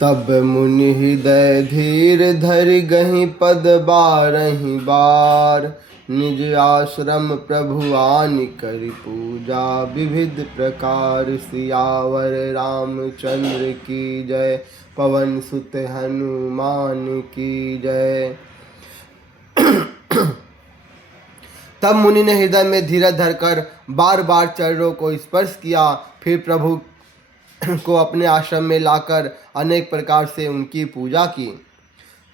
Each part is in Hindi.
तब मुनि हृदय धीर धरि गहि पद बारहि बार। निज आश्रम प्रभु आनि करि पूजा विविध प्रकार। सियावर रामचंद्र की जय, पवन सुत हनुमान की जय। तब मुनि ने हृदय में धीरज धरकर बार बार चरणों को स्पर्श किया। फिर प्रभु को अपने आश्रम में लाकर अनेक प्रकार से उनकी पूजा की।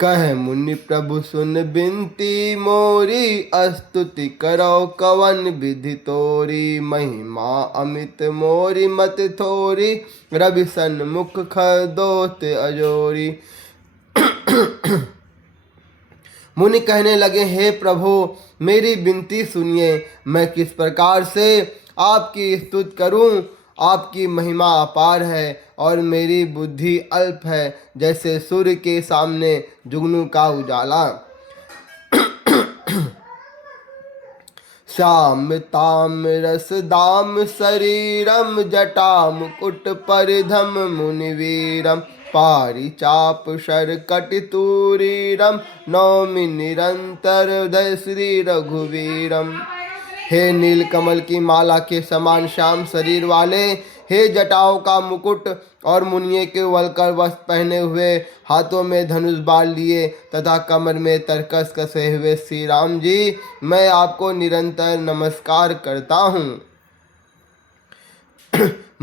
कह मुनि प्रभु सुन बिनती मोरी, स्तुति करो कवन विधि तोरी। महिमा अमित मोरी मत थोरी, रवि सन्मुख खदोत अजोरी। मुनि कहने लगे, हे प्रभु मेरी विनती सुनिए। मैं किस प्रकार से आपकी स्तुति करूं। आपकी महिमा अपार है और मेरी बुद्धि अल्प है, जैसे सूर्य के सामने जुगनू का उजाला। श्याम ताम रस दाम शरीरम, जटा मुकुट परिधम मुनिवीरम। पारिचाप शरकटितूरीरम, नौमि निरंतर उदय श्री रघुवीरम। हे नील कमल की माला के समान श्याम शरीर वाले, हे जटाओं का मुकुट और मुनिये के वलकर वस्त्र पहने हुए, हाथों में धनुष बाण लिए तथा कमर में तरकस कसे हुए श्री राम जी, मैं आपको निरंतर नमस्कार करता हूँ।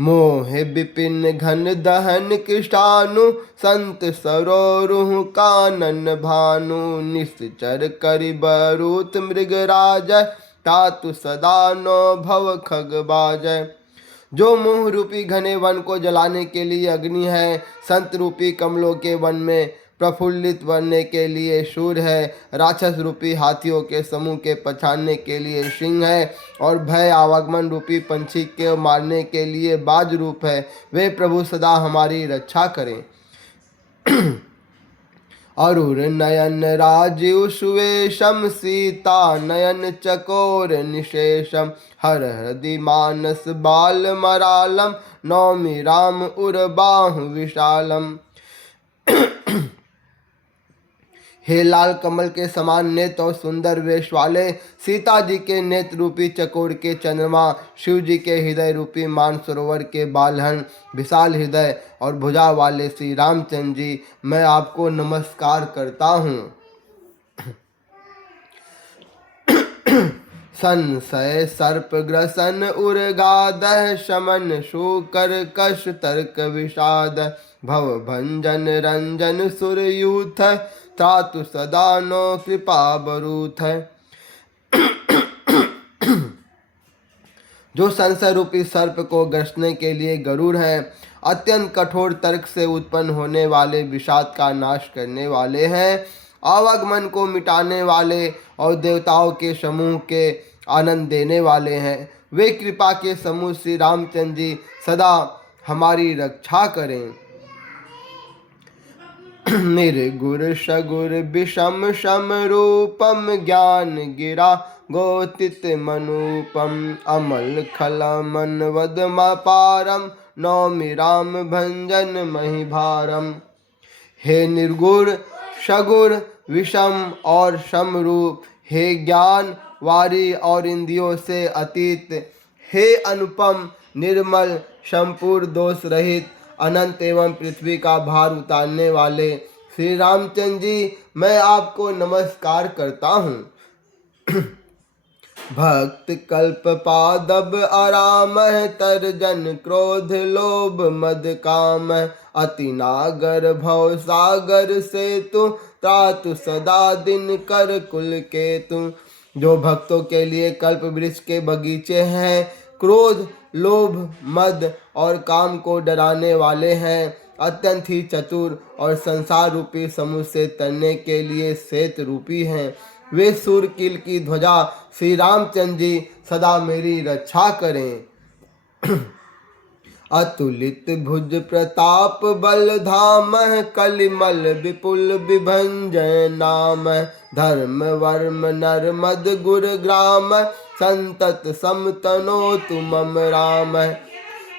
मोहे विपिन घन दहन कृष्णानु, संत सरोरुह कानन भानु। निश्चर करि बरूत मृगराज, तातु सदा नो भव खग बाजय। जो मोह रूपी घने वन को जलाने के लिए अग्नि है, संत रूपी कमलों के वन में प्रफुल्लित बनने के लिए शूर है, राक्षस रूपी हाथियों के समूह के पछाड़ने के लिए सिंह है, और भय आवागमन रूपी पंछी के मारने के लिए बाज रूप है, वे प्रभु सदा हमारी रक्षा करें। अरुर नयन राजीव सुवेशम, सीता नयन चकोर निशेषम। हर हृदि मानस बाल मरालम, नौमि राम उर बाहु विशालम। हे लाल कमल के समान नेत्र और सुंदर वेश वाले, सीता जी के नेत्र रूपी चकोर के चंद्रमा, शिव जी के हृदय रूपी मानसरोवर के बालहन, विशाल हृदय और भुजा वाले श्री रामचंद्र जी, मैं आपको नमस्कार करता हूँ। संशय सर्प ग्रसन उर्गादः, शमन शूकर कश तर्क विषाद। भव भंजन रंजन सुरयूथ, त्रातु सदा नो कृपा बरूथ। जो संशय रूपी सर्प को ग्रसने के लिए गरुड़ हैं, अत्यंत कठोर तर्क से उत्पन्न होने वाले विषाद का नाश करने वाले हैं, आवागमन को मिटाने वाले और देवताओं के समूह के आनंद देने वाले हैं, वे कृपा के समूह श्री रामचंद्र जी सदा हमारी रक्षा करें। निर्गुर सगुर विषम सम रूपम, ज्ञान गिरा गोतित मनूपम। अमल खल मन वद पारम, नौमि राम भंजन मही भारम। हे निर्गुण सगुर विषम और समरूप, हे ज्ञान वारी और इंद्रियों से अतीत, हे अनुपम निर्मल संपूर्ण दोष रहित, अनंत एवं पृथ्वी का भार उतारने वाले श्री रामचंद्र जी, मैं आपको नमस्कार करता हूँ। भक्त कल्प पादब आराम, तर्जन क्रोध लोभ मद काम। अति नागर भव सागर से तू, त्रातु सदा दिन कर कुल के तू। जो भक्तों के लिए कल्प वृक्ष के बगीचे हैं, क्रोध लोभ मद और काम को डराने वाले हैं, अत्यंत ही चतुर और संसार रूपी समूह से तरने के लिए श्वेत रूपी हैं, वे सूर्यकिल की ध्वजा श्री रामचंद्र जी सदा मेरी रक्षा करें। अतुलित भुज प्रताप बल धाम, कलिमल विपुल विभंजय नाम। धर्म वर्म नर मद गुर ग्राम, संतत समतनो तुमम राम।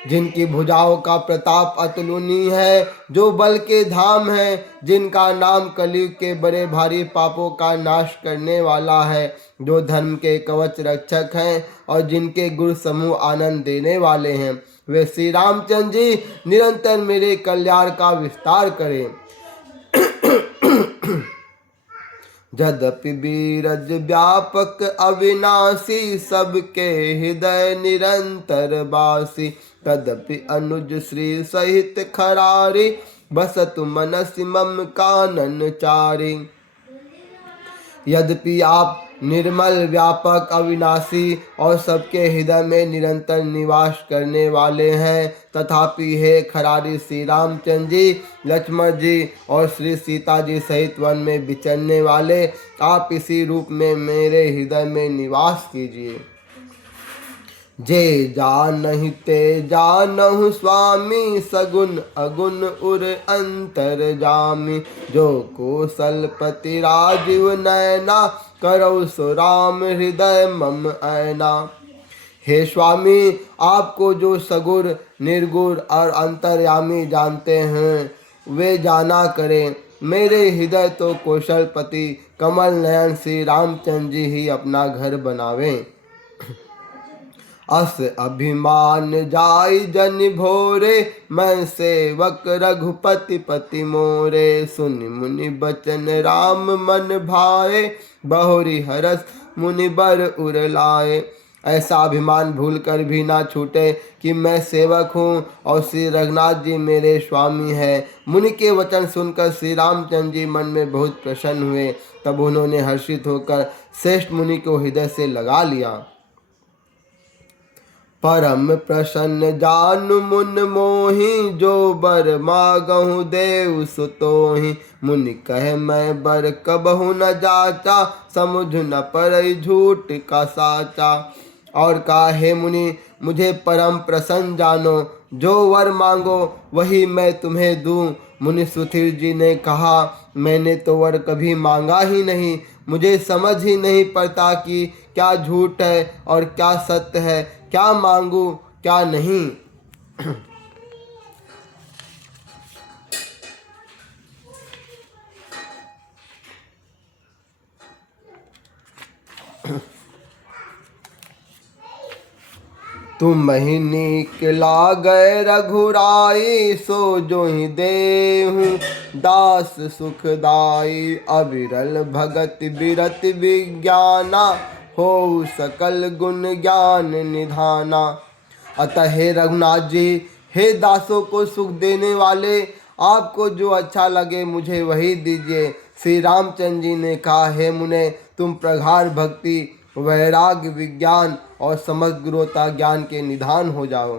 जिनकी भुजाओं का प्रताप अतुलनीय है, जो बल के धाम है, जिनका नाम कलयुग के बड़े भारी पापों का नाश करने वाला है, जो धर्म के कवच रक्षक हैं और जिनके गुरु समूह आनंद देने वाले हैं, वे श्री रामचंद्र जी निरंतर मेरे कल्याण का विस्तार करें। यद्यपि बीरज व्यापक अविनाशी, सबके हृदय निरंतर वासी, तदपि अनुज श्री सहित खरारी, बसतु मनसि मम कानन चारी। यद्यपि आप निर्मल व्यापक अविनाशी और सबके हृदय में निरंतर निवास करने वाले हैं, तथापि हे खरारी श्री रामचंद्र जी, लक्ष्मण जी और श्री सीता जी सहित वन में विचरने वाले, आप इसी रूप में मेरे हृदय में निवास कीजिए। जे जानहि ते जानहु स्वामी, सगुन अगुन उर अंतर जामी, जो कौशलपति राजीव नयना, करौ सो राम हृदय मम ऐना। हे स्वामी, आपको जो सगुर निर्गुण और अंतर्यामी जानते हैं वे जाना करें। मेरे हृदय तो कौशलपति कमल नयन श्री रामचंद्र जी ही अपना घर बनावें। अस अभिमान जाय जन भोरे, मैं सेवक रघुपति पति मोरे, सुनि मुनि बचन राम मन भाए, बहुरी हरस मुनि बर उर लाए। ऐसा अभिमान भूल कर भी ना छूटे कि मैं सेवक हूँ और श्री रघुनाथ जी मेरे स्वामी हैं। मुनि के वचन सुनकर श्री रामचंद्र जी मन में बहुत प्रसन्न हुए। तब उन्होंने हर्षित होकर श्रेष्ठ मुनि को हृदय से लगा लिया। परम प्रसन्न जानु मुन मोहि, जो बर मागहु देव सुतोहि, मुनि कहे मैं बर कबहु न जाचा, समुझ न परई झूठ का साचा। और कहा, हे मुनि, मुझे परम प्रसन्न जानो, जो वर मांगो वही मैं तुम्हें दूं। मुनि सुधीर जी ने कहा, मैंने तो वर कभी मांगा ही नहीं, मुझे समझ ही नहीं पड़ता कि क्या झूठ है और क्या सत्य है, क्या मांगू क्या नहीं। तुम ही नीक लागै रघुराई, सो जो ही देहु दास सुखदाई। अविरल भगत बिरत विज्ञाना, हो सकल गुण ज्ञान निधाना। अतः हे रघुनाथ जी, हे दासों को सुख देने वाले, आपको जो अच्छा लगे मुझे वही दीजिए। श्री रामचंद्र जी ने कहा, हे मुने, तुम प्रगाढ़ भक्ति, वैराग्य, विज्ञान और समग्रता ज्ञान के निधान हो जाओ।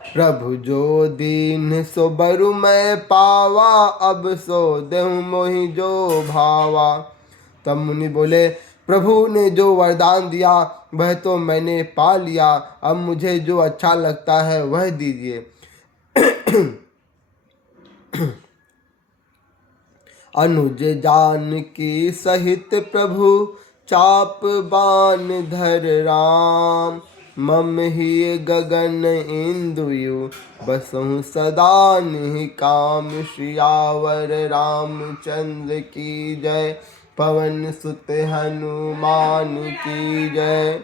प्रभु जो दीन सो बरु मैं पावा, अब सो देहु मोहि जो भावा। तब मुनि बोले, प्रभु ने जो वरदान दिया वह तो मैंने पा लिया, अब मुझे जो अच्छा लगता है वह दीजिए। अनुज जानकी सहित प्रभु, चाप बान धर राम। मम ही गगन इंदुयु, बसहु सदा निहि काम। श्रियावर रामचंद्र की जय, पवन सुत हनुमान की जय।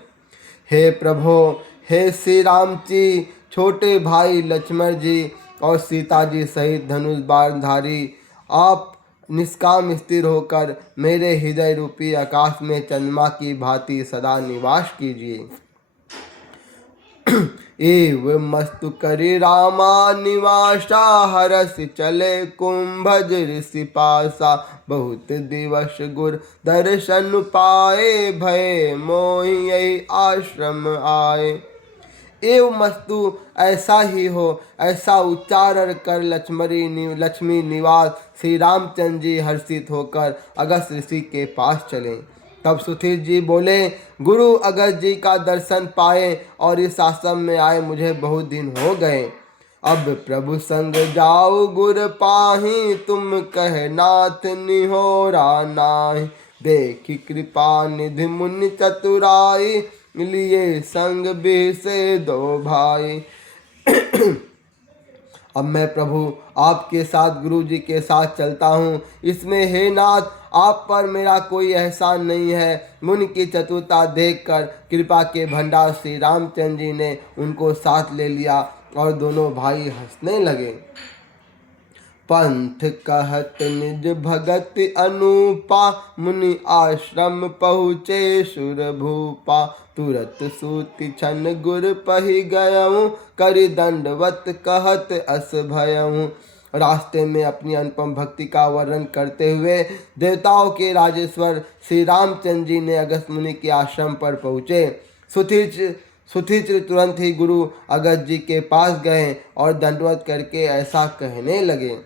हे प्रभो, हे श्री राम जी, छोटे भाई लक्ष्मण जी और सीता जी सहित धनुष बाणधारी, आप निष्काम स्थिर होकर मेरे हृदय रूपी आकाश में चंद्रमा की भांति सदा निवास कीजिए। एव मस्तु करि रामा निवासा, हरस चले कुंभज ऋषि पासा। बहुत दिवस गुर दर्शन पाए, भय मोहि यही आश्रम आए। एव मस्तु ऐसा ही हो, ऐसा उच्चारण कर लक्ष्मी निवास श्री रामचंद्र जी हर्षित होकर अगस्त ऋषि के पास चले। तब सुधीर जी बोले, गुरु अगस्त जी का दर्शन पाए और इस आश्रम में आए मुझे बहुत दिन हो गए। अब प्रभु संग जाओ गुर पाही, तुम कह नाथ निहोरा नाहि। देखी कृपा निधि मुनि चतुराई, लिए संग भी से दो भाई। अब मैं प्रभु आपके साथ गुरु जी के साथ चलता हूँ। इसमें हे नाथ, आप पर मेरा कोई एहसान नहीं है। मुनि की चतुरता देखकर कृपा के भंडार श्री रामचंद्र जी ने उनको साथ ले लिया और दोनों भाई हंसने लगे। पंथ कहत निज भगत अनुपा, मुनि आश्रम पहुँचे सुर भूपा। तुरत सूति छन गुर पहि गयऊँ, करि दंडवत कहत अस भयऊँ। रास्ते में अपनी अनुपम भक्ति का वर्णन करते हुए देवताओं के राजेश्वर श्री रामचंद्र जी ने अगस्त मुनि के आश्रम पर पहुँचे। सुथित्र तुरंत ही गुरु अगस्त जी के पास गए और दंडवत करके ऐसा कहने लगे।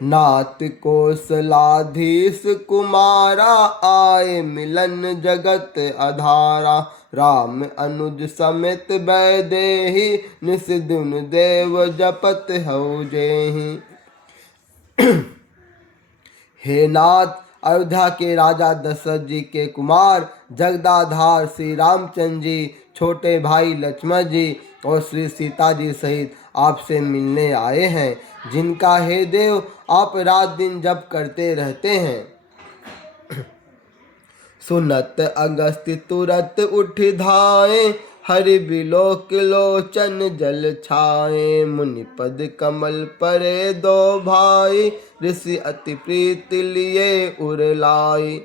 नाथ कौशलाधीश कुमारा, आए मिलन जगत अधारा। राम अनुज समेत वैदेही, निस दिन देव जपत हऊ जेहि। हे नाथ, अयोध्या के राजा दशरथ जी के कुमार जगदाधार श्री रामचंद्र जी, छोटे भाई लक्ष्मण जी और श्री सीता जी सहित आपसे मिलने आए हैं, जिनका हे देव आप रात दिन जप करते रहते हैं। सुनत अगस्त्य तुरत उठ धाए, हरि बिलोक लोचन जल छाए। मुनि पद कमल परे दो भाई, ऋषि अति प्रीति लिए उर लाई।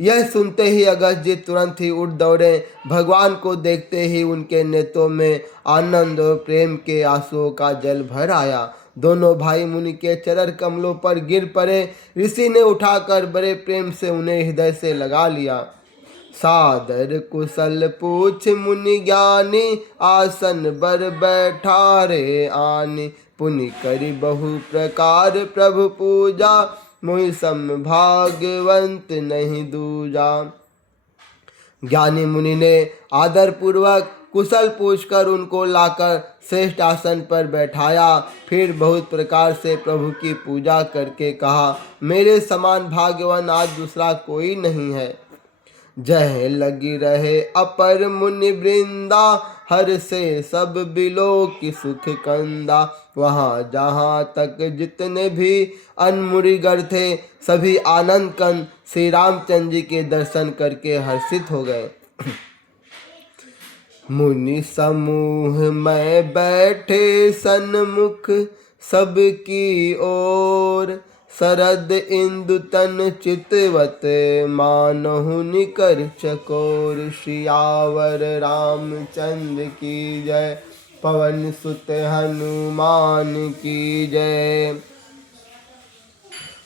यह सुनते ही अगस्त जी तुरंत ही उठ दौड़े। भगवान को देखते ही उनके नेत्रों में आनंद और प्रेम के आंसुओं का जल भर आया। दोनों भाई मुनि के चरण कमलों पर गिर पड़े। ऋषि ने उठाकर बड़े प्रेम से उन्हें हृदय से लगा लिया। सादर कुशल पूछ मुनि ज्ञानी, आसन बर बैठारे आनी। पुनि करि बहु प्रकार प्रभु पूजा, मोहि सम भाग्यवंत नहीं दूजा। ज्ञानी मुनि ने आदर पूर्वक कुशल पूछकर उनको लाकर श्रेष्ठ आसन पर बैठाया। फिर बहुत प्रकार से प्रभु की पूजा करके कहा, मेरे समान भाग्यवान आज दूसरा कोई नहीं है। जह लगी रहे अपर मुनि वृंदा, हर से सब बिलो की सुख कंदा। वहाँ जहाँ तक जितने भी अनमुरीगर थे, सभी आनंद कंद श्री रामचंद्र जी के दर्शन करके हर्षित हो गए। मुनि समूह में बैठे सन्मुख सबकी ओर, शरद इंदु तन चितवत मानहु निकर चकोर। सियावर रामचंद्र की जय, पवन सुत हनुमान की जय।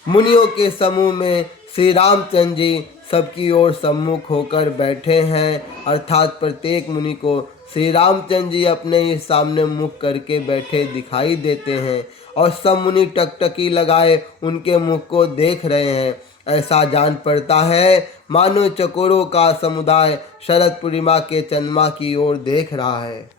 मुनियों के समूह में श्री रामचंद्र जी सबकी ओर सम्मुख होकर बैठे हैं, अर्थात प्रत्येक मुनि को श्री रामचंद्र जी अपने ही सामने मुख करके बैठे दिखाई देते हैं और सब मुनि टकटकी लगाए उनके मुख को देख रहे हैं। ऐसा जान पड़ता है मानो चकोरों का समुदाय शरद पूर्णिमा के चंद्रमा की ओर देख रहा है।